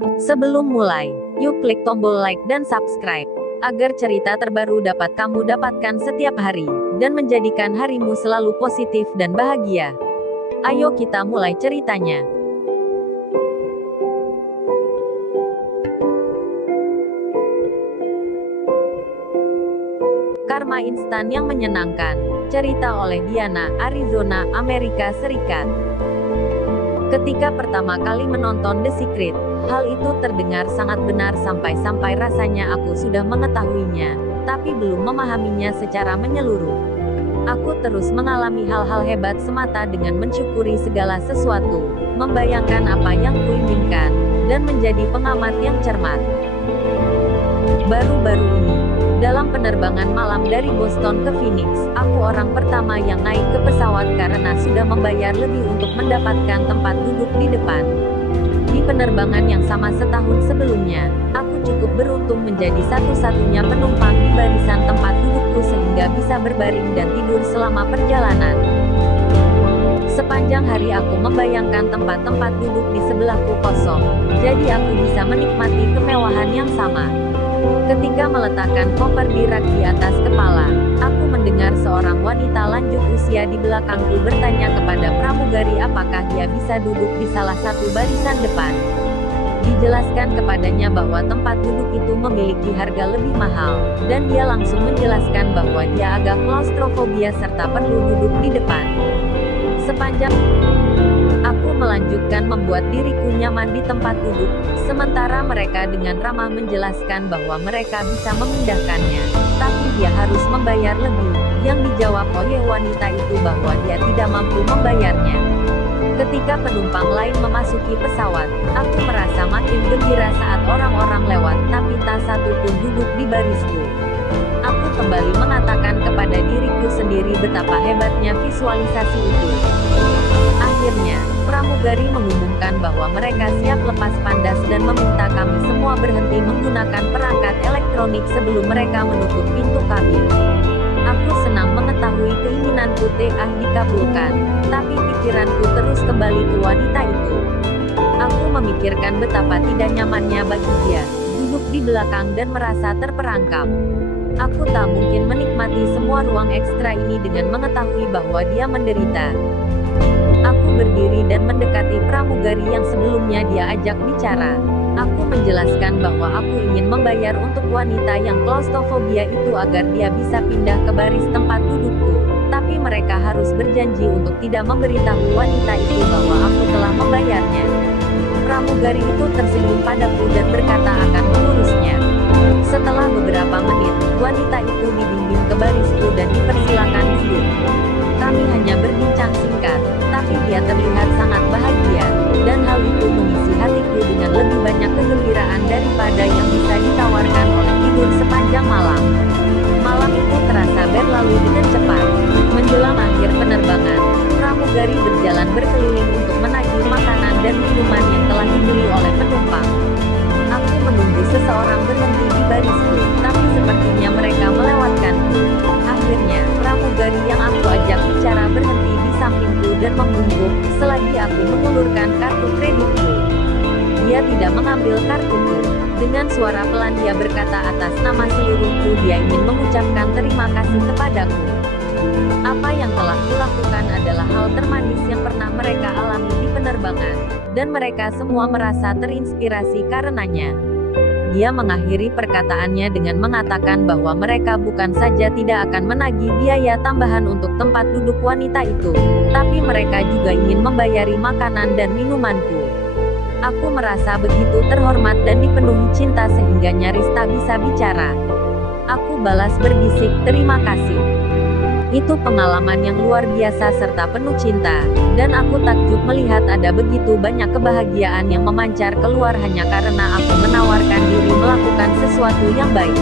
Sebelum mulai, yuk klik tombol like dan subscribe, agar cerita terbaru dapat kamu dapatkan setiap hari, dan menjadikan harimu selalu positif dan bahagia. Ayo kita mulai ceritanya. Karma instan yang menyenangkan. Cerita oleh Diana, Arizona, Amerika Serikat. Ketika pertama kali menonton The Secret, hal itu terdengar sangat benar sampai-sampai rasanya aku sudah mengetahuinya, tapi belum memahaminya secara menyeluruh. Aku terus mengalami hal-hal hebat semata dengan mensyukuri segala sesuatu, membayangkan apa yang kuinginkan, dan menjadi pengamat yang cermat. Baru-baru ini, dalam penerbangan malam dari Boston ke Phoenix, aku orang pertama yang naik ke pesawat karena sudah membayar lebih untuk mendapatkan tempat duduk di depan. Di penerbangan yang sama setahun sebelumnya, aku cukup beruntung menjadi satu-satunya penumpang di barisan tempat dudukku sehingga bisa berbaring dan tidur selama perjalanan. Sepanjang hari aku membayangkan tempat-tempat duduk di sebelahku kosong, jadi aku bisa menikmati kemewahan yang sama. Ketika meletakkan koper di rak di atas kepala, aku mendengar seorang wanita lanjut usia di belakangku bertanya kepada pramugari apakah dia bisa duduk di salah satu barisan depan. Dijelaskan kepadanya bahwa tempat duduk itu memiliki harga lebih mahal, dan dia langsung menjelaskan bahwa dia agak klaustrofobia serta perlu duduk di depan. Sepanjang aku melanjutkan membuat diriku nyaman di tempat duduk, sementara mereka dengan ramah menjelaskan bahwa mereka bisa memindahkannya, tapi dia harus membayar lebih. Yang dijawab oleh wanita itu bahwa dia tidak mampu membayarnya. Ketika penumpang lain memasuki pesawat, aku merasa makin gembira saat orang-orang lewat, tapi tak satu pun duduk di barisku. Aku kembali mengatakan kepada diriku sendiri betapa hebatnya visualisasi itu. Akhirnya, pramugari mengumumkan bahwa mereka siap lepas pandas dan meminta kami semua berhenti menggunakan perangkat elektronik sebelum mereka menutup pintu kabin. Aku senang mengetahui keinginanku telah dikabulkan, tapi pikiranku terus kembali ke wanita itu. Aku memikirkan betapa tidak nyamannya bagi dia, duduk di belakang dan merasa terperangkap. Aku tak mungkin menikmati semua ruang ekstra ini dengan mengetahui bahwa dia menderita. Aku berdiri dan mendekati pramugari yang sebelumnya dia ajak bicara. Aku menjelaskan bahwa aku ingin membayar untuk wanita yang klaustrofobia itu agar dia bisa pindah ke baris tempat dudukku. Tapi mereka harus berjanji untuk tidak memberitahu wanita itu bahwa aku telah membayarnya. Pramugari itu tersenyum padaku dan berkata akan mengurusnya. Setelah beberapa menit, wanita itu dibimbing ke barisku dan dipersilakan duduk. Kami hanya berbincang singkat, tapi dia terlihat sangat bahagia, dan hal itu mengisi hatiku dengan lebih banyak kegembiraan daripada yang bisa ditawarkan oleh tidur sepanjang malam. Malam itu terasa berlalu dengan cepat. Menjelang akhir penerbangan, pramugari berjalan berkeliling untuk menagih makanan dan minuman yang telah dibeli oleh penumpang. Aku menunggu seseorang berhenti di barisku, tapi sepertinya mereka melewatkanku. Akhirnya, pramugari yang aku ajak bicara berhenti di sampingku dan membungkuk, selagi aku mengulurkan kartu kreditku. Dia tidak mengambil kartuku. Dengan suara pelan dia berkata atas nama seluruh kru dia ingin mengucapkan terima kasih kepadaku. Apa yang telah kulakukan adalah hal termanis yang pernah mereka alami di penerbangan, dan mereka semua merasa terinspirasi karenanya. Dia mengakhiri perkataannya dengan mengatakan bahwa mereka bukan saja tidak akan menagih biaya tambahan untuk tempat duduk wanita itu, tapi mereka juga ingin membayari makanan dan minumanku. Aku merasa begitu terhormat dan dipenuhi cinta sehingga nyaris tak bisa bicara. Aku balas berbisik, terima kasih. Itu pengalaman yang luar biasa serta penuh cinta, dan aku takjub melihat ada begitu banyak kebahagiaan yang memancar keluar hanya karena aku menawarkan diri melakukan sesuatu yang baik.